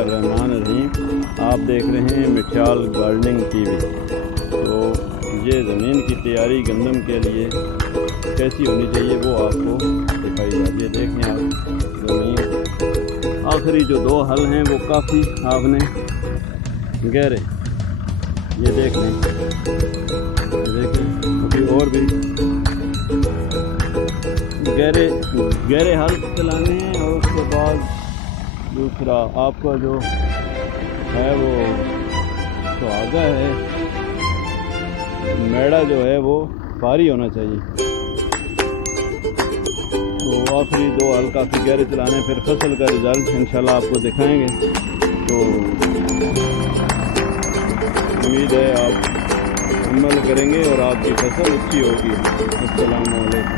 बिस्मिल्लाहिर्रहमानिर्रहीम। आप देख रहे हैं मिठाल गार्डनिंग टीवी। तो ये ज़मीन की तैयारी गंदम के लिए कैसी होनी चाहिए वो आपको दिखाई जा रही है। देखें आप ज़मीन, आखिरी जो 2 हल हैं वो काफ़ी आपने गहरे, ये देख लें, देखें अभी और भी गहरे हल चलाने हैं। और उसके बाद दूसरा आपका जो है वो सुहागा है, मेड़ा जो है वो भारी होना चाहिए। तो आखिरी 2 हल काफ़ी गहरे चलाने, फिर फसल का रिजल्ट इंशाल्लाह आपको दिखाएंगे। तो उम्मीद है आप अमल करेंगे और आपकी फसल अच्छी होगी। अस्सलाम वालेकुम।